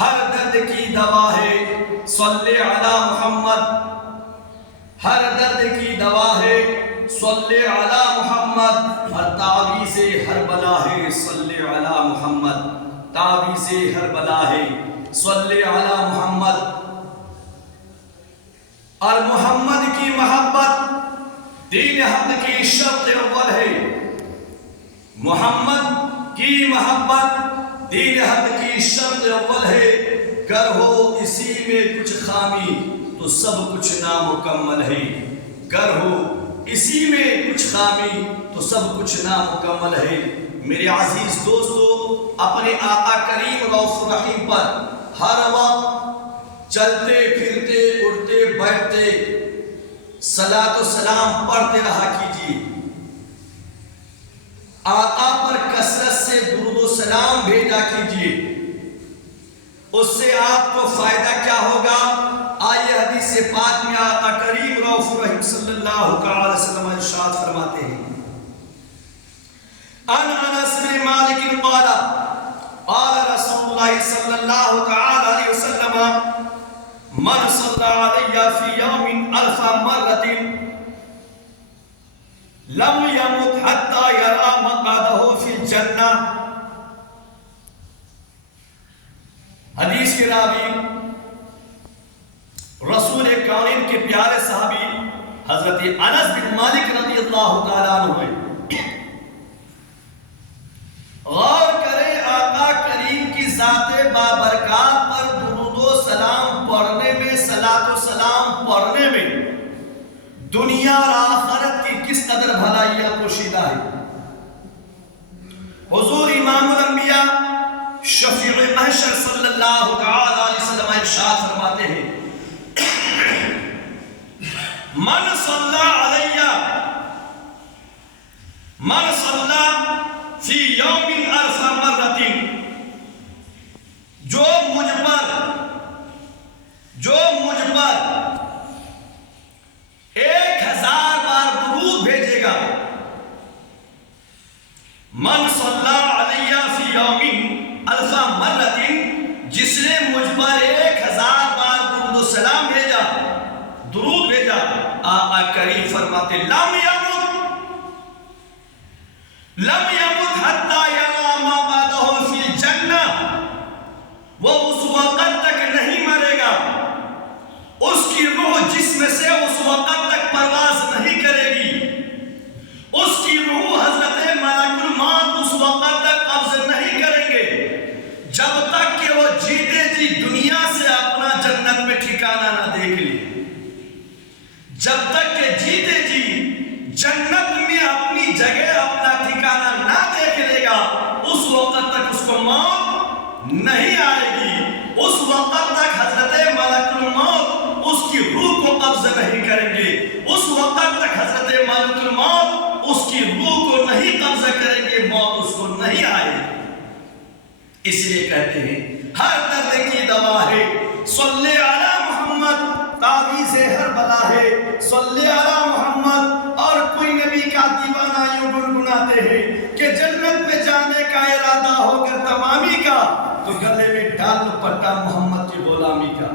ہر درد کی دوا ہے صلی علی محمد، ہر درد کی دوا ہے صلی علی محمد، ہر تعویذ ہر بلا ہے صلی علی محمد، تعویذ ہر بلا ہے صلی علی محمد۔ اور محمد کی محبت دین حق کی شرط اول ہے، محمد کی محبت دین حق کی شرط اول ہے، گر ہو اسی میں کچھ خامی تو سب کچھ نامکمل ہے، گر ہو اسی میں کچھ خامی تو سب کچھ نامکمل ہے۔ میرے عزیز دوستو، اپنے آقا کریم رؤوف رحیم پر ہر وقت چلتے پھرتے اٹھتے بیٹھتے صلاۃ و سلام پڑھتے رہا کیجیے، آقا پر کثرت سے درود و سلام بھیجا کیجیے، اس سے آپ کو فائدہ کیا ہوگا؟ آئیے حدیث پاک میں آقا کریم رؤوف رحیم صلی اللہ علیہ وسلم ارشاد فرماتے ہیں، ان انس بن مالک قال قال رسول اللہ صلی اللہ علیہ وسلم من صلی علی فی یوم 1000 مرۃ لم يمت حتى يرى مقعده في الجنہ۔ حدیث کے راوی رسول کائنات کے پیارے صحابی حضرت انس بن مالک رضی اللہ تعالیٰ عنہ ہیں۔ غور کریں، آقا کریم کی ذات بابرکات پر درود و سلام پڑھنے میں، صلاۃ و سلام پڑھنے میں دنیا اور آخرت کی کس قدر بھلائیاں پوشیدہ ہے۔ حضور امام الانبیاء شفیع محشر صلی اللہ علیہ وسلم ارشاد فرماتے ہیں، من صلی علیہ من صلی فی یوم 1000 مرۃ، جو مجھ پر 1000 بار درود بھیجے گا، من صلی علیہ فی یوم 1000 مرۃ، جس نے مجھ پر 1000 بار درود و سلام بھیجا، درود بھیجا، آقا کریم فرماتے لم يمت حتى يرى مقعده في الجنہ، وہ اس وقت تک نہیں مرے گا، اس کی روح جسم سے اس وقت تک پرواز نہیں کرے گی، اس کی روح حضرت ملک الموت اس وقت تک قبض نہیں کریں گے جب تک کہ وہ جیتے جی دنیا سے اپنا جنت میں ٹھکانہ نہ دیکھ لے، جب تک کہ جیتے جی جنت میں اپنی جگہ اپنا ٹھکانہ نہ دیکھ لے گا، اس وقت تک اس کو موت نہیں آئے گی، اس وقت تک حضرت ملک الموت اس کی روح کو قبض نہیں کریں گے، اس وقت تک حضرت ملک الموت اس کی روح کو نہیں قبض کریں گے، موت اس کو نہیں آئے گی۔ اس لیے کہتے ہیں ہر درد کی دوا ہے صلی علی محمد، تعویذ ہر بلا ہے صلی علی محمد۔ اور کوئی نبی کا دیوانہ یوں گنگناتے ہیں کہ جنت میں جانے کا ارادہ ہو کر تمامی کا، تو گلے میں ڈال لو پٹا محمد کی غلامی کا،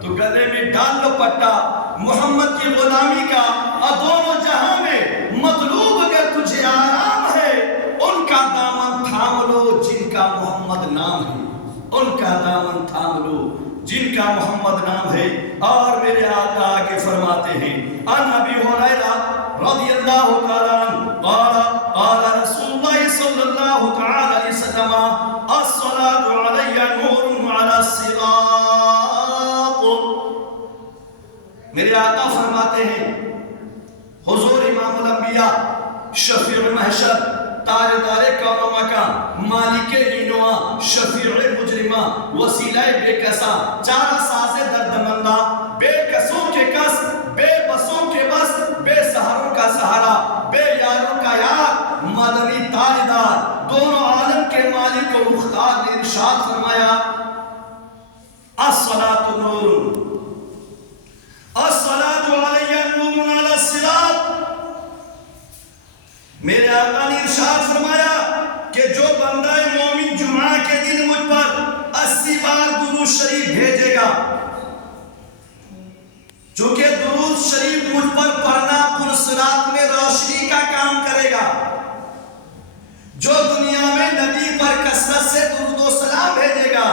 تو گلے میں ڈال لو پٹا محمد کی غلامی کا، اور دونوں جہاں میں مطلوب اگر تجھے آرام ہے، ان کا دامن تھام لو جن کا محمد نام ہے، ان کا دامن تھام لو جن کا محمد نام ہے۔ اور میرے آقا آگے فرماتے ہیں، ان ابی ہریرہ رضی اللہ تعالیٰ عنہ قال قال رسول اللہ صلی اللہ علیہ وسلم الصلاۃ علی نور علی الصراط۔ میرے آقا فرماتے ہیں، حضور امام الانبیاء شفیع محشر تاجدار کون و مکان مالک اینوا شفیع مجرمہ وسیلہ بے کسا چارہ ساز دردمندہ بے کسوں کے کس بے بسوں کے بس بے سہاروں کا سہارا بے یاروں کا یار مدنی تاجدار دونوں عالم کے مالک و مختار نے ارشاد فرمایا الصلاۃ نور الصلاۃ علی نور علی الصراط۔ میرے آقا نے ارشاد فرمایا کہ جو بندہ مومن جمعہ کے دن مجھ پر 80 بار درود درود شریف بھیجے گا. چونکہ درود شریف مجھ پر پڑھنا پرصراط میں روشنی کا کام کرے گا. جو دنیا میں نبی پر کثرت سے درود و سلام بھیجے گا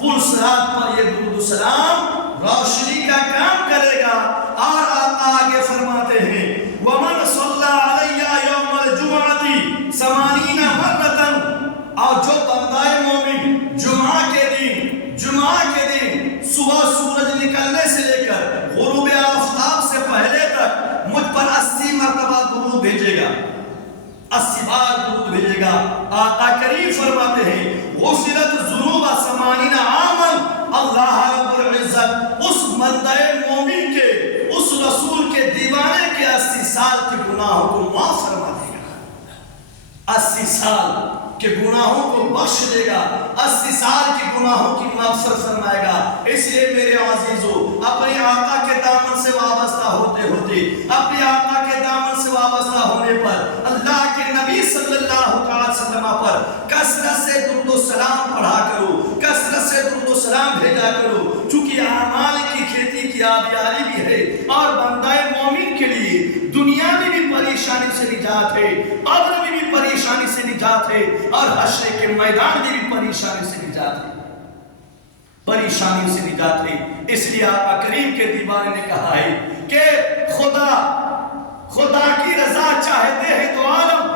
پرصراط پر یہ درود و سلام روشنی کا کام کرے گا. اور آقا آگے فرماتے ہیں وَمَنْ صَلَّى عَلَيَّ يَوْمَ الْجُمْعَةِ 80 مرة. اور جو بندہ مومن جمعہ کے دن صبح سورج نکلنے سے لے کر غروب آفتاب سے پہلے تک مجھ پر 80 مرتبہ درود بھیجے گا, 80 بار درود بھیجے گا. آقا کریم فرماتے ہیں غفرت ذنوب 80 عاما. اللہ رب العزت اس بندہ مومن کے, اس رسول کے دیوانے کے 80 سال کے گناہوں کو معاف فرما دے گا, 80 سال کے گناہوں کو بخش دے گا, 80 سال کے گناہوں کی مغفرت فرمائے گا. اس لیے میرے عزیزو اپنے آقا کے دامن سے وابستہ ہوتے ہوتے, اپنے آقا کے دامن سے وابستہ ہونے پر اللہ کے نبی صلی اللہ علیہ وسلم پر کثرت سے درود و سلام پڑھا کرو, کثرت سے درود و سلام بھیجا کرو. چونکہ اعمال کی کھیتی کی آبیاری بھی ہے اور بندہ مومن کے لیے دنیا میں بھی پریشانی سے نجات ہے, قبر میں بھی پریشانی سے نجات ہے, اور حشر کے میدان میں بھی پریشانی سے نجات ہے, پریشانی سے نجات ہے. اس لیے آقا کریم کے دیوانے نے کہا ہے کہ خدا کی رضا چاہتے ہیں تو عالم,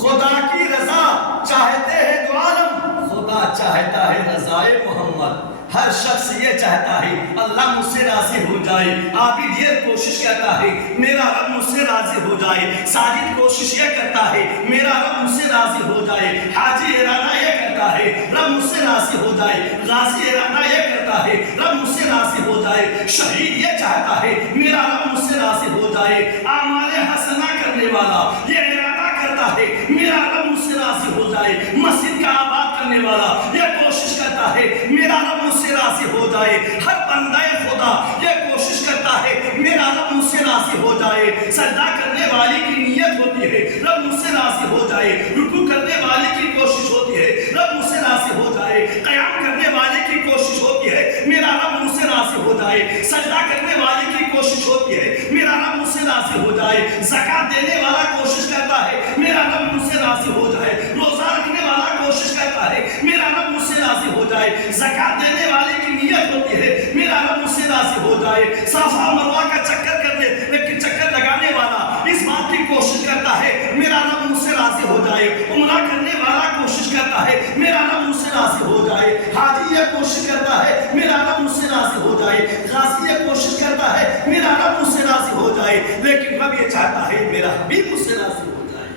خدا کی رضا چاہتے ہیں تو عالم, خدا چاہتا ہے رضائے محمد. ہر شخص یہ چاہتا ہے اللہ مجھ سے راضی ہو جائے. عابد یہ کوشش کرتا ہے میرا رب مجھ سے راضی ہو جائے. ساجد کوشش یہ کرتا ہے میرا رب مجھ سے راضی ہو جائے. حاجی ارادہ یہ کرتا ہے رب مجھ سے راضی ہو جائے. غازی ارادہ یہ کرتا ہے رب مجھ سے راضی ہو جائے. شہید یہ چاہتا ہے میرا رب مجھ سے راضی ہو جائے. اعمال حسنہ کرنے والا یہ ارادہ کرتا ہے میرا رب مجھ سے راضی ہو جائے. مسجد کا آباد کرنے والا یہ کوشش کرتا ہے میرا رب مجھ سے راضی ہو جائے. ہر بندہ خدا یہ کوشش کرتا ہے میرا رب مجھ سے راضی ہو جائے. سجدہ کرنے والے کی نیت ہوتی ہے رب مجھ سے راضی ہو جائے. رکوع کرنے والے کی کوشش ہوتی ہے رب مجھ سے راضی ہو جائے. قیام کرنے والے کی کوشش ہوتی ہے میرا رب مجھ سے راضی ہو جائے. سجدہ کرنے والے کی کوشش ہوتی ہے میرا رب مجھ سے راضی ہو جائے. زکات دینے والا کوشش کرتا ہے میرا رب مجھ سے راضی ہو جائے. روزہ رکھنے والا کوشش کرتا ہے میرا رب مجھ سے راضی ہو جائے. زکات دینے والے کی نیت ہوتی ہے میرا رب مجھ سے راضی ہو جائے. صفا مروہ کا چکر لگانے والا اس بات کی کوشش کرتا ہے میرا رب مجھ سے راضی ہو جائے. عمرہ کرنے والا کوشش کرتا ہے میرا رب مجھ سے راضی ہو جائے. حاجی یہ کوشش کرتا ہے میرا رب مجھ سے راضی ہو جائے. غازی یہ کوشش کرتا ہے میرا رب مجھ سے راضی ہو جائے. لیکن رب یہ چاہتا ہے میرا حبیب مجھ سے راضی ہو جائے,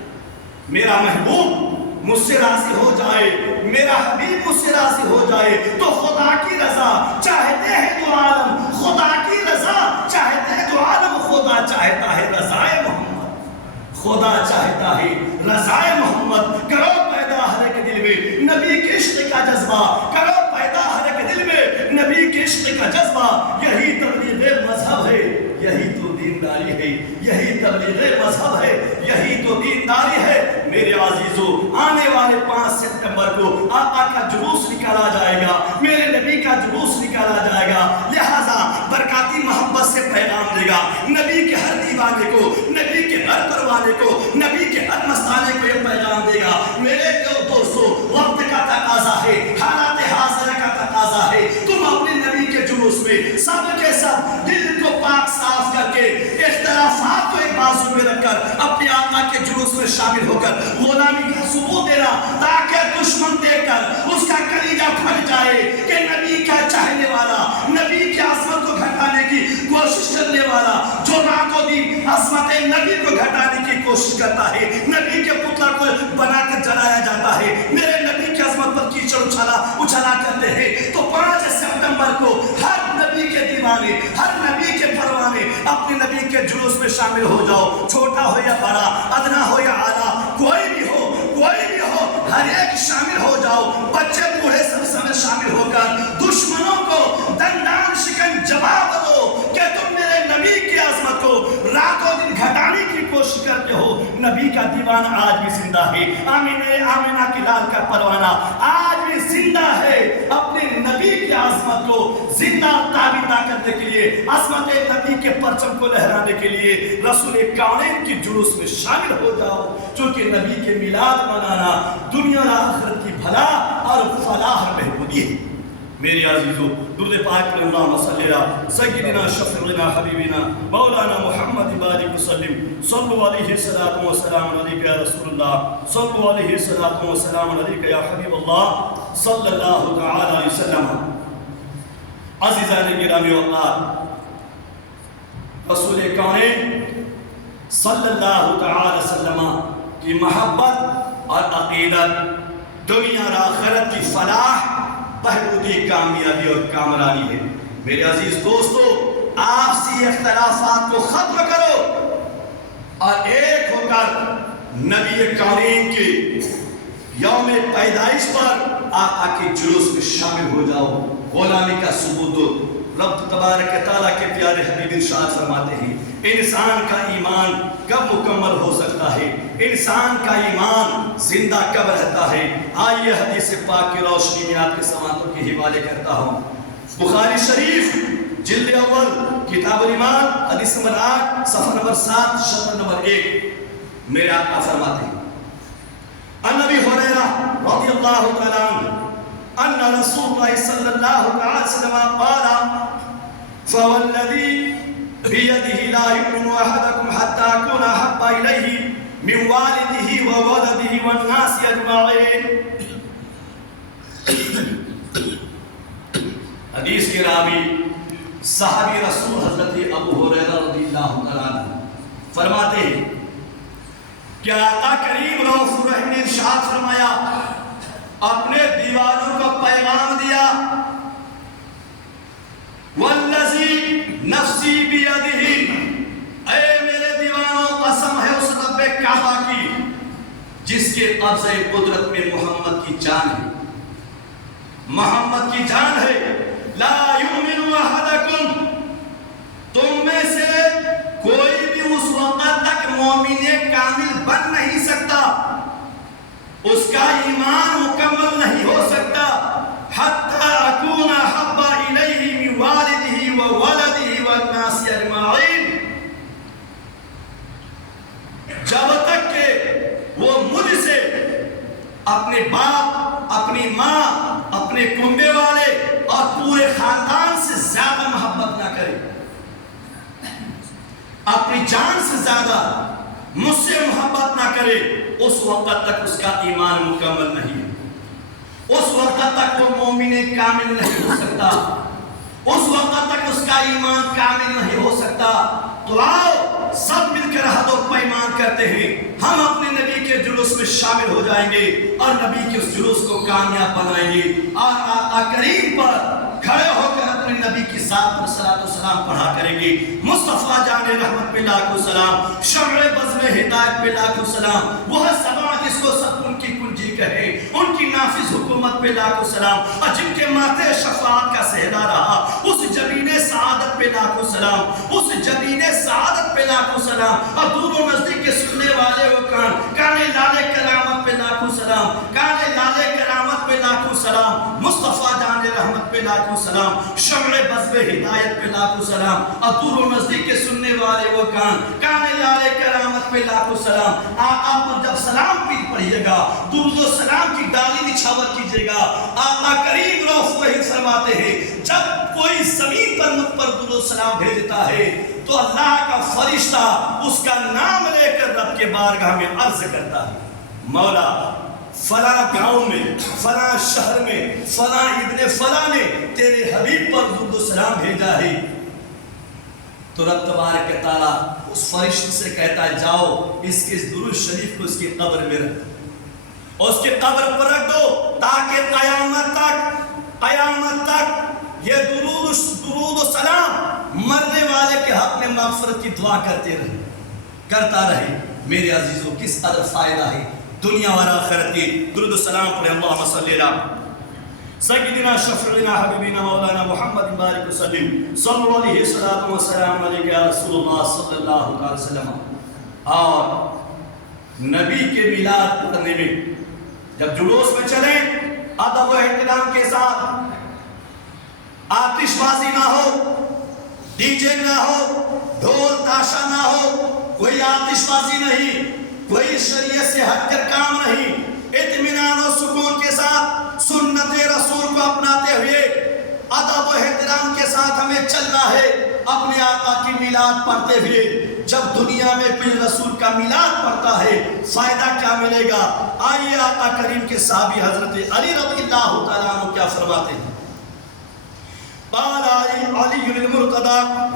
میرا محبوب مجھ سے راضی ہو جائے, میرا حبیب مجھ سے راضی ہو جائے. تو خدا کی رضا چاہتے ہیں تو عالم, خدا کی رضا چاہتے ہیں تو عالم. خدا چاہتا ہے رضائے محمد, خدا چاہتا ہے رضائے محمد. کرو پیدا ہر ایک دل میں نبی کے عشق کا جذبہ, کرو پیدا ہر ایک دل میں نبی کے عشق کا جذبہ. یہی تبلیغ مذہب ہے, یہی تو دینداری ہے, یہی تبلیغ مذہب ہے, یہی تو دینداری ہے. میرے عزیزو آنے والے 5 ستمبر کو آقا کا جلوس نکالا جائے گا, میرے نبی کا جلوس نکالا جائے گا. لہذا برکاتی محبت سے پیغام دے گا نبی کے ہر دیوانے کو, نبی کے ہر پروانے کو, نبی کے ہر مستانے کو یہ پیغام دے گا. میرے دوستو وقت کا تقاضا ہے, حالات حاضر کا تقاضا ہے, تم اپنے نبی کے جلوس میں سب کے سب دل کو پاک صاف کر کے اختلافات کو ایک بازو میں رکھ کر اپنے آقا کے جلوس میں شامل ہو کر غلامی کا ثبوت دینا, تاکہ دشمن دیکھ کر اس کا کلیجہ پھٹ جائے کہ نبی کا چاہنے والا, نبی کی عظمت کو گھٹانے کی کوشش کرنے والا, جو راتوں دن عظمت نبی کو گھٹانے کی کوشش کرتا ہے, نبی کے پتلا کو بنا کر جلایا جاتا ہے, میرے نبی کی عظمت پر کیچڑ اچھلا کرتے ہیں. تو 5 ستمبر کو ہر نبی کے دیوانے, ہر نبی کے پروانے اپنے نبی کے جلوس میں شامل ہو جاؤ. چھوٹا ہو یا بڑا, ادنا ہو یا اعلیٰ, کوئی بھی ہو, ہر ایک شامل ہو جاؤ. بچے بوڑھے سب شامل ہو کر دشمنوں کو دندان شکن جواب دو کہ تم میرے نبی کی عظمت کو راتوں دن گھٹانے کی کوشش کرتے ہو. نبی کا دیوان آج بھی زندہ ہے، آمینہ کی لال کا پروانہ آج بھی زندہ ہے، اپنے نبی کی عظمت کو زندہ تابندہ کرنے کے لیے، عظمت نبی کے پرچم کو لہرانے کے لیے رسول کونین کی جلوس میں شامل ہو جاؤ، چونکہ نبی کے میلاد منانا دنیا اور آخرت کی بھلا اور فلاح اور بہبودی ہے۔ میرے عزیزو، درود پاک پر اللہم صلی علی سیدنا شفیعنا حبیبنا مولانا محمد بارک وسلم، صلو علیہ الصلاۃ والسلام علیک یا رسول اللہ، صلو علیہ الصلاۃ والسلام علیک یا حبیب اللہ صلی اللہ تعالی علیہ وسلم۔ عزیزان گرامی اوقات، رسول کونین صلی اللہ تعالی وسلم کی محبت اور عقیدت دنیا اور آخرت کی فلاح، بہبودی، کامیابی اور کامرانی ہے۔ میرے عزیز دوستو، آپسی اختلافات کو ختم کرو اور ایک ہو کر نبی کونین کے یوم پیدائش پر آقا کے جلوس میں شامل ہو جاؤ، غلامی کا ثبوت دو۔ رب تبارک تعالیٰ کے پیارے حبیب ارشاد فرماتے ہیں، انسان کا ایمان کب مکمل ہو سکتا ہے، انسان کا ایمان زندہ کب رہتا ہے؟ آئیے حدیث پاک کی روشنی میں آپ کے سماعتوں کے حوالے کرتا ہوں۔ بخاری شریف جلد اول کتاب الایمان حدیث نمبر 8 صفحہ نمبر 7 شطر نمبر 1 میرے آقا فرماتے ہیں، عن ابی ہریرہ رضی اللہ تعالی عنہ ان رسول اللہ صلی اللہ علیہ وسلم قال فوالذی بيده لا يؤمن أحدكم حتى أكون أحب إليه من والده وولده والناس أجمعين۔ حدیث کے راوی صحابی رسول حضرت ابو ہریرہ رضی اللہ عنہ فرماتے ہیں کہ آقا کریم رؤوف الرحیم نے ارشاد فرمایا، اپنے دیوانوں کو پیغام دیا، والذی نفسی بیدہ، اے میرے دیوانوں قسم ہے اس رب کعبہ کی جس کے قبضہ قدرت میں محمد کی جان ہے، محمد کی جان ہے، لا یؤمن احدکم، تم میں سے کوئی بھی اس وقت تک مومن کامل بن نہیں سکتا، اس کا ایمان مکمل نہیں ہو سکتا، حتی اکون احب الیہ من والدہ وولدہ والناس اجمعین، جب تک کہ وہ مجھ سے اپنے باپ، اپنی ماں، اپنے کنبے والے اور پورے خاندان سے زیادہ محبت نہ کرے، اپنی جان سے زیادہ مجھ سے محبت نہ کرے، اس وقت تک اس کا ایمان مکمل نہیں ہے، اس وقت تک وہ مومن کامل نہیں ہو سکتا، اس وقت تک اس کا ایمان کامل نہیں ہو سکتا۔ تو آؤ سب مل کر عہد و پیمان کرتے ہیں، ہم اپنے نبی کے جلوس میں شامل ہو جائیں گے اور نبی کے اس جلوس کو کامیاب بنائیں گے، اور آقا کریم پر کھڑے ہو کر اپنے نبی کی ذات پر صلاۃ و سلام پڑھا کریں گے۔ مصطفیٰ جان رحمت پہ لاکھوں سلام، شمع بزم ہدایت پہ لاکھوں سلام، وہ سبا جس کو سب ان کی کنجی کہے، ان کی نافذ حکومت پہ لاکھوں سلام، اور جن کے ماتھے شفاعت کا صحرا رہا اس جبین سعادت پہ لاکھوں سلام، اس جبین سعادت پہ لاکھوں سلام، اور دور و نزدیک کے سننے والے وہ کانے لالے کرامت پہ لاکھوں سلام، کانے لالے کرامت پہ لاکھوں سلام، مصطفیٰ جان رحمت پہ لاکھوں سلام، شمع بزم ہدایت پہ لاکھوں سلام، اور دور و نزدیک کے سننے والے وہ کانے لالے کرامت پہ لاکھوں سلام۔ آقا پر جب سلام پڑھیے گا، درود و سلام کی ڈالی نچھاور کیجیے گا۔ آقا کریم رؤوف الرحیم فرماتے ہیں، جب کوئی زمین پر مجھ پر درود و سلام بھیجتا ہے تو اللہ کا فرشتہ اس کا نام لے کر رب کے بارگاہ میں عرض کرتا ہے، مولا فلاں گاؤں میں، فلاں شہر میں، فلاں ابن فلاں نے تیرے حبیب پر درود و سلام بھیجا ہے۔ تو رب تبارک تعالیٰ اس فرشتے سے کہتا ہے، جاؤ اس کے درود شریف کو اس کی قبر میں رکھ دو، اس کی قبر پر رکھ دو، تاکہ قیامت تک یہ درود و سلام مرنے والے کے حق میں مغفرت کی دعا کرتا رہے۔ میرے عزیزوں، کس قدر فائدہ ہے دنیا اور آخرت کی۔ درود و سلام پڑھیں، اللہم صلی علی سیدنا شفیعنا حبیبنا مولانا محمد بارک وسلم، صلو علیہ الصلاۃ والسلام علیک یا رسول اللہ صلی اللہ علیہ وسلم۔ اور نبی کے میلاد پڑھنے میں جب جلوس میں چلیں ادب و احترام کے ساتھ، آتش بازی نہ ہو، ڈی جے نہ ہو، ڈھول تاشا نہ ہو، کوئی آتش بازی نہیں، کوئی شریعت سے ہٹ کر کام نہیں، اطمینان و سکون کے ساتھ سنت رسول کو اپناتے ہوئے ادب و احترام کے ساتھ ہمیں چلنا ہے اپنے آقا کی میلاد پڑھتے ہوئے۔ جب دنیا میں کوئی رسول کا میلاد پڑھتا ہے فائدہ کیا ملے گا؟ آئیے آقا کریم کے صحابی حضرت علی رضی اللہ تعالیٰ عنہ کیا فرماتے ہیں۔ قال علی المرتضی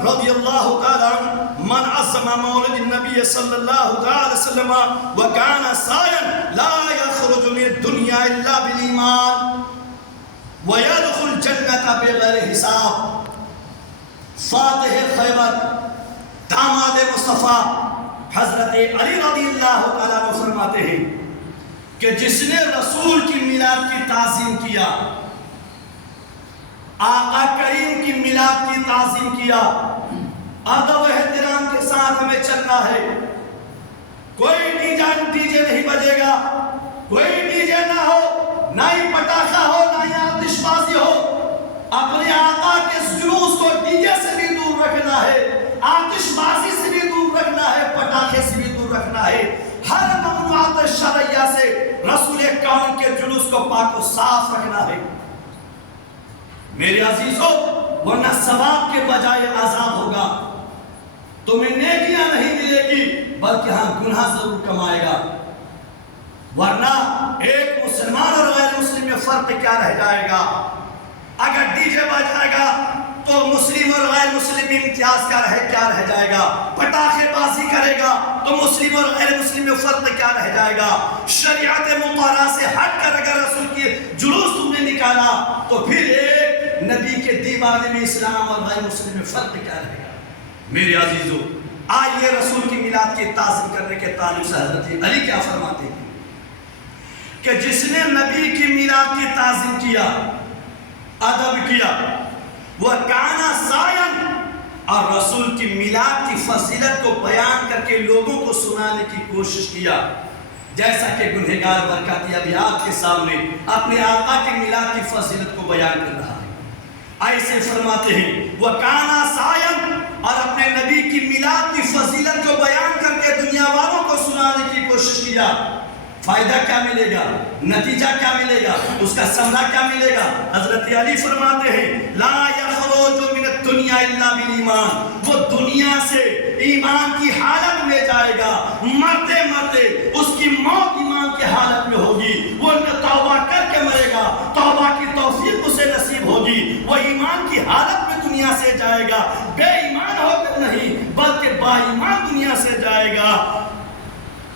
رضی اللہ تعالیٰ عنہ من عظم مولد النبی صلی اللہ تعالیٰ وسلم وکان سائن لا یخرج من الدنیا الا بالایمان ویدخل جنت بغیر حساب۔ فاتح خیبر داماد مصطفیٰ حضرت علی رضی اللہ تعالیٰ عنہ فرماتے ہیں کہ جس نے رسول کی میلاد کی تعظیم کیا، آقا کریم کی میلاد کی تعظیم کیا، ادب و احترام کے ساتھ ہمیں چلنا ہے، کوئی ڈی جے نہیں بجے گا، کوئی ڈی جے نہ ہو، نہ ہی پٹاخہ ہو، نہ ہی آتش بازی ہو۔ اپنے آقا کے جلوس کو ڈی جے سے بھی دور رکھنا ہے، آتش بازی سے بھی دور رکھنا ہے، پٹاخے سے بھی دور رکھنا ہے، ہر ممنوعات شرعیہ سے رسول کون کے جلوس کو پاک و صاف رکھنا ہے۔ میرے عزیزو، ورنہ ثواب کے بجائے عذاب ہوگا، تمہیں نیکیاں نہیں ملے گی بلکہ ہاں گناہ ضرور کمائے گا۔ ورنہ ایک مسلمان اور غیر مسلم میں فرق کیا رہ جائے گا؟ اگر ڈی جے بجائے گا تو مسلم اور غیر مسلم میں امتیاز کیا رہ جائے گا؟ پٹاخے بازی کرے گا تو مسلم اور غیر مسلم میں فرق کیا رہ جائے گا؟ شریعت مطہرہ سے ہٹ کر اگر رسول کی جلوس تم نے نکالا تو پھر ایک نبی کے دیوانے میں اسلام اور غیر مسلم میں فرق کیا رہے گا؟ میرے عزیزو، آئیے رسول کی میلاد کی تعظیم کرنے کے تعلق سے حضرت علی کیا فرماتے ہیں کہ جس نے نبی کی میلاد کی تعظیم کیا، ادب کیا، وہ کانا سائن، اور رسول کی میلاد کی فضیلت کو بیان کر کے لوگوں کو سنانے کی کوشش کیا، جیسا کہ گنہگار برکاتی ابھی آپ کے سامنے اپنے آقا کی میلاد کی فضیلت کو بیان کر رہا ہے۔ ایسے فرماتے ہیں وہ کانا سائن، اور اپنے نبی کی میلاد کی فضیلت کو بیان کر کے دنیا والوں کو سنانے کی کوشش کیا۔ فائدہ کیا ملے گا؟ نتیجہ کیا ملے گا؟ اس کا ثمرہ کیا ملے گا؟ حضرت علی فرماتے ہیں لا یخرج من الدنیا الا بالایمان، وہ دنیا سے ایمان کی حالت میں جائے گا، مرتے مرتے اس کی موت ایمان کی حالت میں ہوگی، وہ توبہ کر کے مرے گا، توبہ کی توفیق اسے نصیب ہوگی، وہ ایمان کی حالت میں دنیا سے جائے گا، بے ایمان ہو کر نہیں بلکہ با ایمان دنیا سے جائے گا۔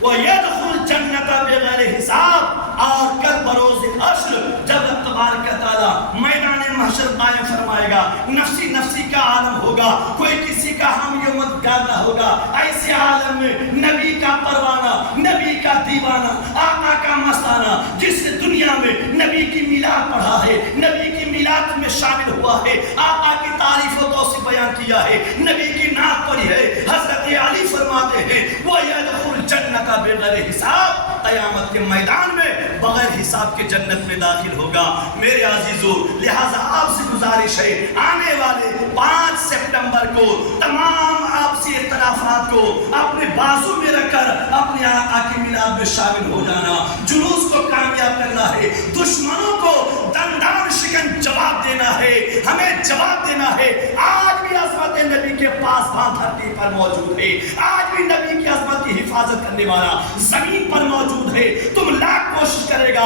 وَيَدْخُلْ جَنَّةَ بِغَيْرِ حِسَاب، اور کل بروز حشر جب اللہ تبارک تعالیٰ میدان محشر قائم فرمائے گا، نفسی نفسی کا عالم ہوگا، کوئی کسی کا حامی و مددگار نہ ہوگا، ایسے عالم میں نبی کا پروانہ، نبی کا دیوانہ، آقا کا مستانہ، جس نے دنیا میں نبی کی میلاد پڑھا ہے، نبی کی میلاد میں شامل ہوا ہے، آقا کی تعریف و توصیف بیان کیا ہے، نبی کی نعت پڑھی ہے، حضرت علی فرماتے ہیں وَيَدْخُلْ جَنَّةَ بغیر حساب، قیامت کے میدان میں بغیر حساب کے جنت میں داخل ہوگا۔ میرے عزیزو، لہذا آپ سے گزارش ہے آنے والے 5 سپٹمبر کو تمام آپسی اختلافات کو اپنے بازو میں رکھ کر اپنے آقا کی میلاد میں شامل ہو جانا، جلوس کو کامیاب کرنا ہے، دشمنوں کو دندان شکن جواب دینا ہے، ہمیں جواب دینا ہے۔ آج بھی عظمت نبی کے پاسبان دھرتی پر موجود ہے، آج بھی نبی کی عظمت کی حفاظت کرنے والا زمین پر موجود ہے، تم لاکھ کوشش کرے گا